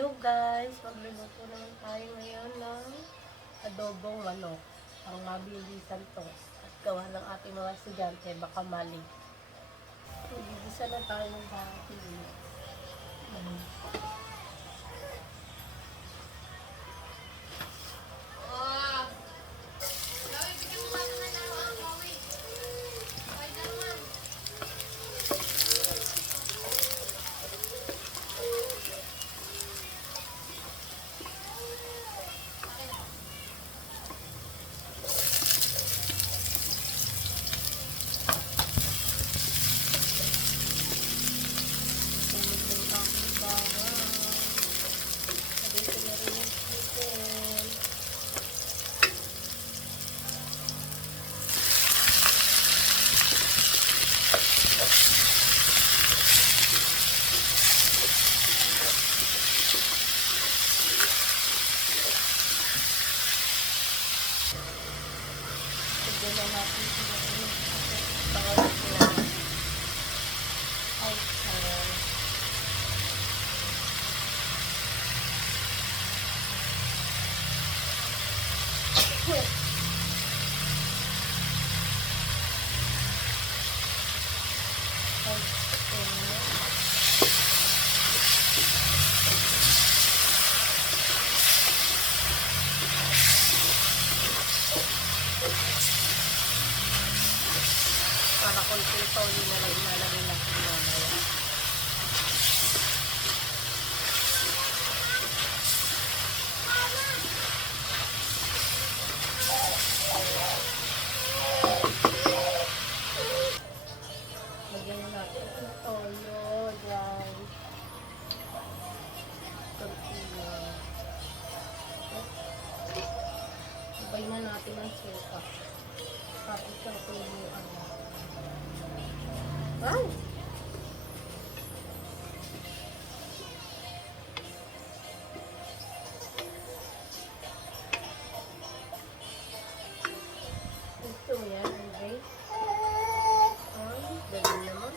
Hello guys, magluluto naman tayo ngayon ng adobong manok. Ang mabilisan to. At gawa ng ating mga estudyante, baka mali. Igigisa na tayo ng bahay. Tignan na natin sila yung bawal sila. Ay, para konsulto yun na lang ilalagay natin mamaya. Lagyan natin yung toyo, guys. Tortilla. Sabay na natin ang suka. Tapos ang tuyuan na. Ay! Gusto mo yan, Andre? Ay, dali naman.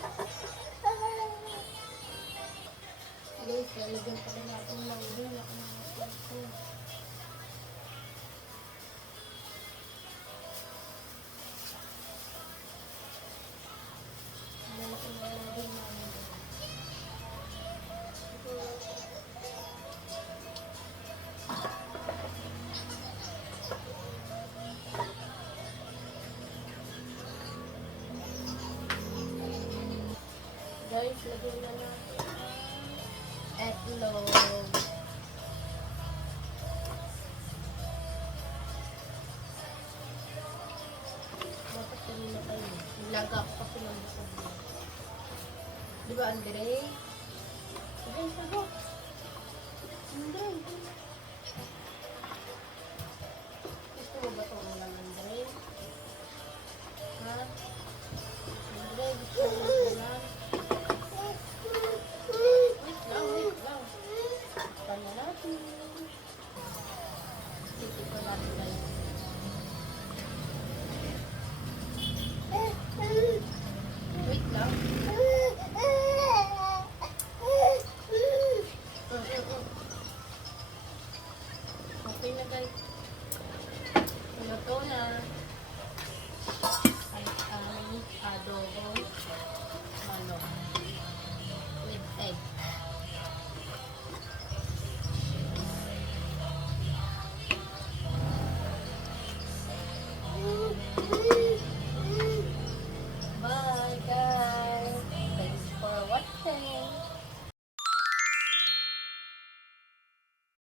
Guys, lalagyan pa rin natin ng ulo. Guys, lagyan na natin etlog. Dapat kami na kayo. Nilaga ako kasi ng busog niya. Diba, Andre? Sige, sagot. Andre. Gusto mo ba itong ulam, Andre? Ha? Andre, gusto mo ba itong ulam? Wait lang. Tanya natin. Titipo natin na yun. Wait lang. Okay na guys. Luto na. Ay, adobong manok with egg. Bye guys. Thanks for watching.